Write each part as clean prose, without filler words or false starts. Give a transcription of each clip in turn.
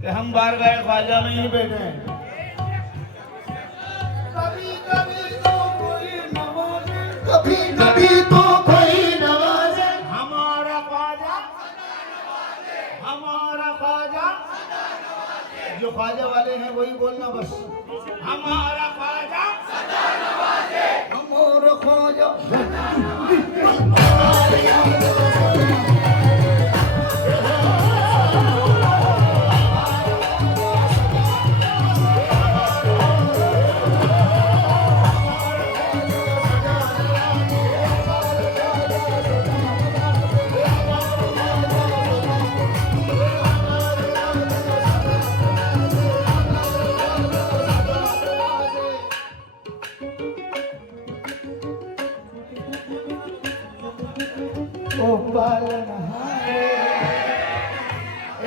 कि हम बाहर गए ख्वाजा में ही बैठे हैं। कभी कभी तो कोई नवाजे, कभी कभी तो कोई नवाजे, हमारा ख्वाजा हमारा ख्वाजा। जो ख्वाजा वाले हैं वही बोलना बस। हमारा ख्वाजा हमारा ख्वाजा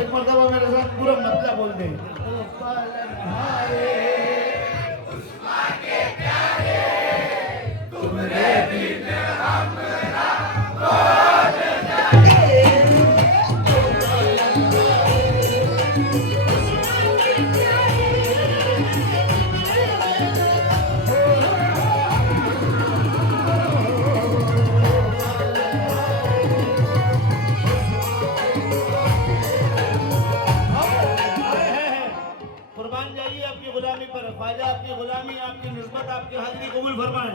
एक मरतबा मेरे साथ पूरा मतलब बोल दे। ख्वाजा आपकी गुलामी, आपकी निस्बत, आपकी हाजिरी कबूल फरमाए।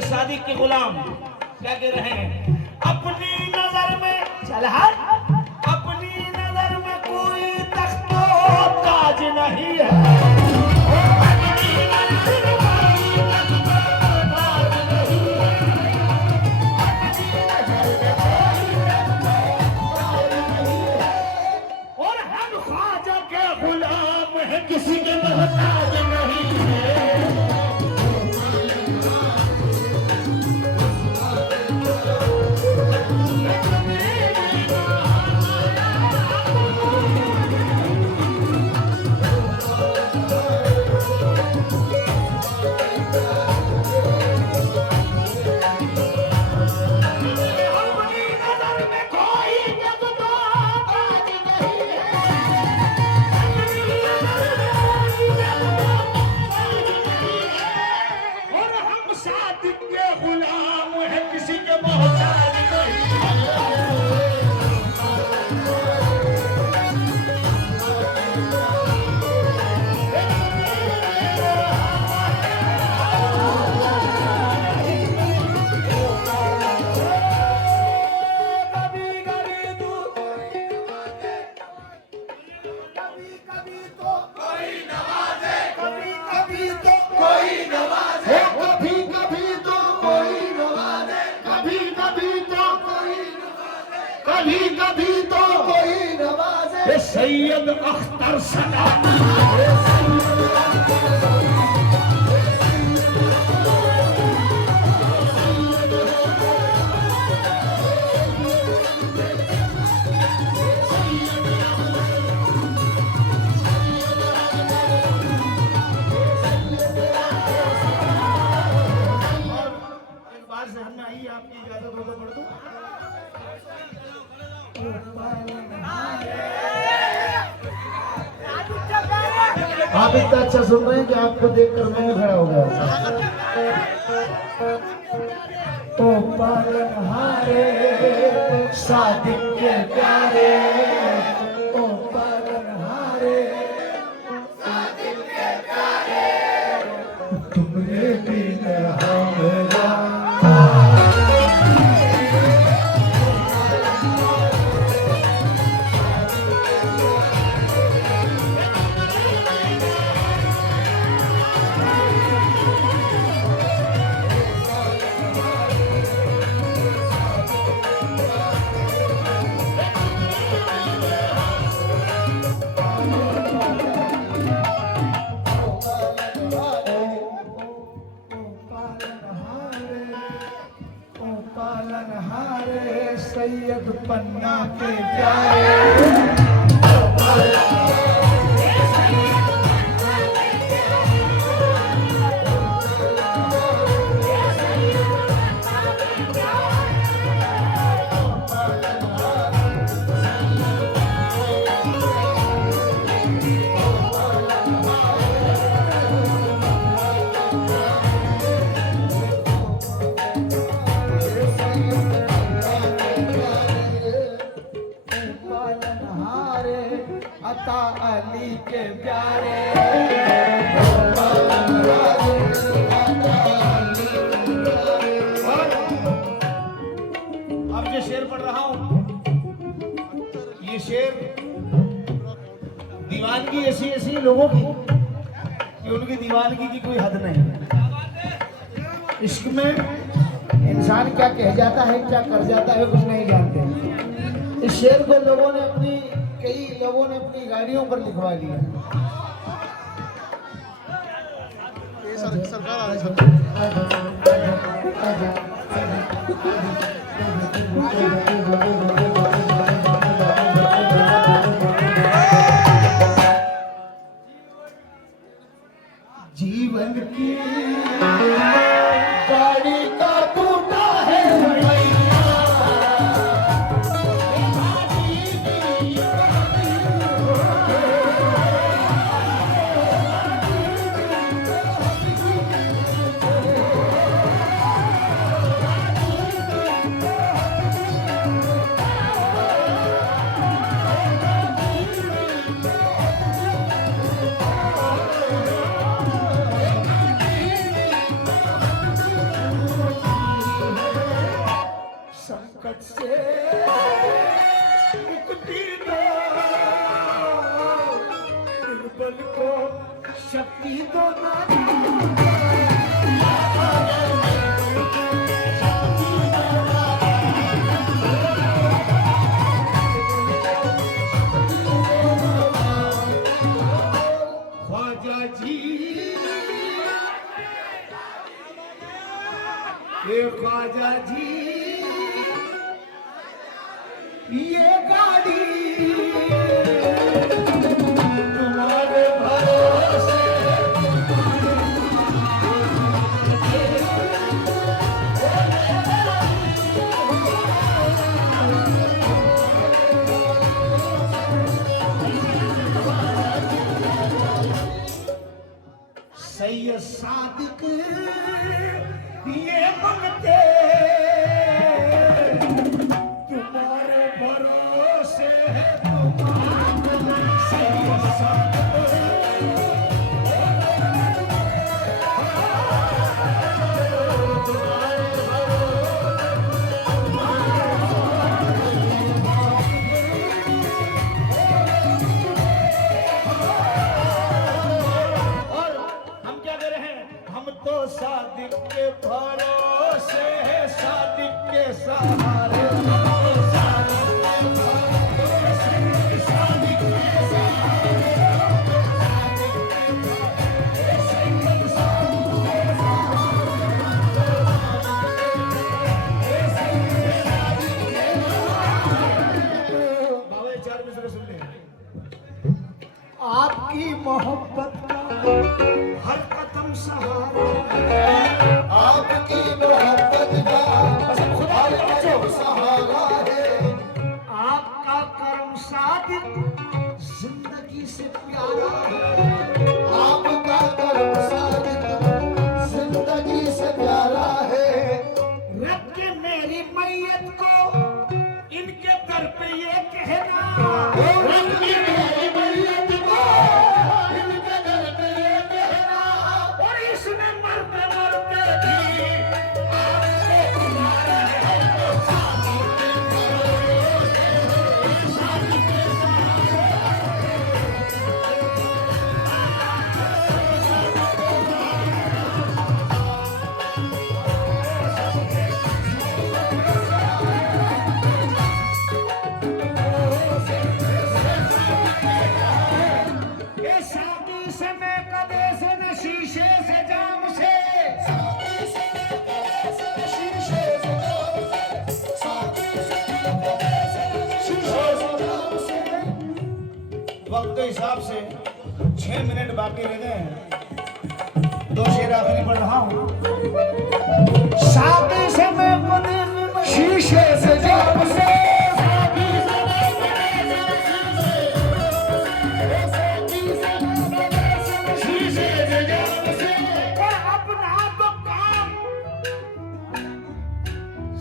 सादिक के गुलाम क्या कह रहे हैं? अपनी नजर में चल अपनी नजर में कोई तख्तो ताज नहीं है। और हम ख्वाजा के गुलाम है, किसी के मोहताज नहीं है। कभी कभी तो कोई नवाजे, सैयद अख्तर सदाना। आपकी इजाजत हो तो पढ़ दो। आप इतना अच्छा सुन रहे हैं कि आपको देखकर मैं खड़ा हो गया। ओ पालनहारे सादिक के प्यारे, ओ पालनहारे सादिक के प्यारे, तुमने भी हमरा सैयद पन्ना के प्यारे। पालनहारे अता अली के प्यारे। अब जो शेर पढ़ रहा हूं, ये शेर दीवानगी ऐसी ऐसी लोगों की कि उनकी दीवानगी की कोई हद नहीं। इश्क में इंसान क्या कह जाता है, क्या कर जाता है, कुछ नहीं जानते। इस शेर को कई लोगों ने अपनी गाड़ियों पर लिखवा लिया। सरकार जीवन की गाड़ी का टूटा है संकट से मुक्ति दो, निर्बल को शक्ति दो ना। ख्वाजा जी, ये ख्वाजा जी, ये गाड़ी तुम्हारे भरोसे। सैयद सादिक ये बनते तुम्हारे भरोसे है, सैयद सादिक। और हम क्या कर रहे हैं? हम तो सादिक के भरोसे है, सादिक के सहारे। बाबा ये चार मिसरे सुन ले। आपकी मोहब्बत का हर कदम सहारा, आपकी मोहब्बत का हर कदम सहारा है। आपका करम सादिक जिंदगी से प्यारा है। आपका कर्म सादिक जिंदगी से प्यारा है। रब के मेरी मैयत को इनके दर पे ये कहना, रब की मेरी मैयत को इनके दर पे ये कहना, और इसने मरते मरते भी आपको तुम्हारा है। ये शादी से मैं कदे से न शीशे से जाम से, वक्त के हिसाब से 6 मिनट बाकी रह गए हैं। 2 शेर आखिरी पढ़ रहा हूँ। शादी से मैं कदे शीशे से जाम से,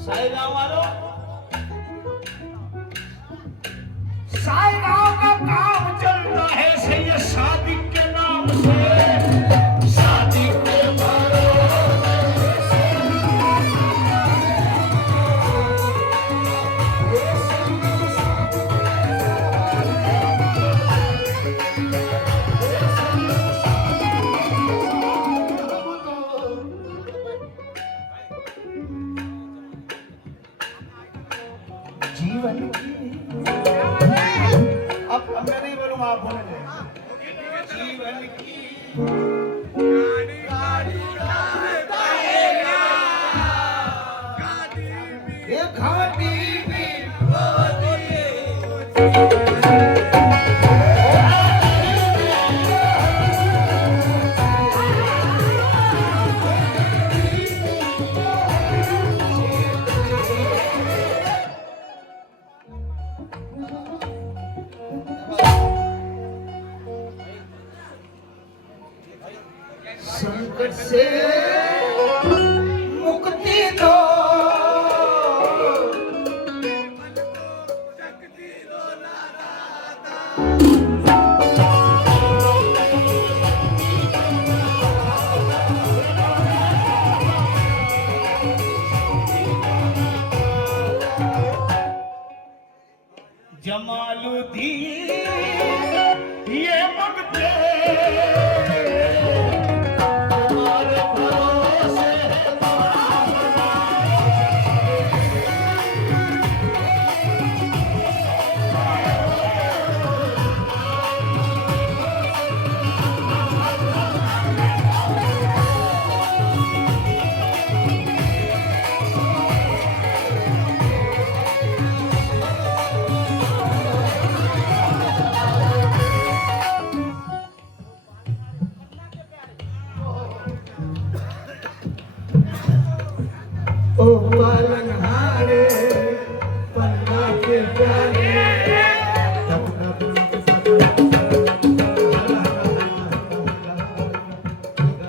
शायद गाँव वालों, सारे गाँव का काम चलता है सैयद सादिक के नाम से। सादिक के जीवन अब मैं नहीं बोलूंगा, आप बोलेंगे। जीवन की ये घाटी भी संकट से मुक्ति दो, जमालुद्दीन ये मगते तुम्हारे भरोसे ओ पालनहारे पन्ना के प्यारे,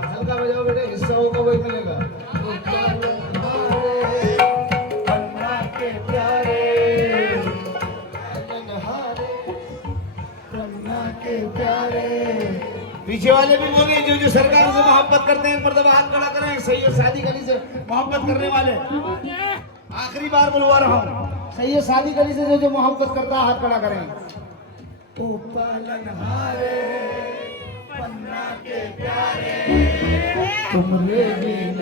हल्का बजाओ बेटे, हिस्सा होगा वही मिलेगा। ओ पालनहारे पन्ना के प्यारे, पालनहारे पन्ना के प्यारे। पीछे वाले भी बोलिए, जो सरकार से मोहब्बत करते हैं, एक मर्तबा हाथ खड़ा करें। सैयद सादिक अली से मोहब्बत करने वाले, आखिरी बार बुलवा रहा हूँ, सैयद सादिक अली से जो मोहब्बत करता है हाथ खड़ा करें। ओ पालनहारे पन्ना के प्यारे, तुमरे बिन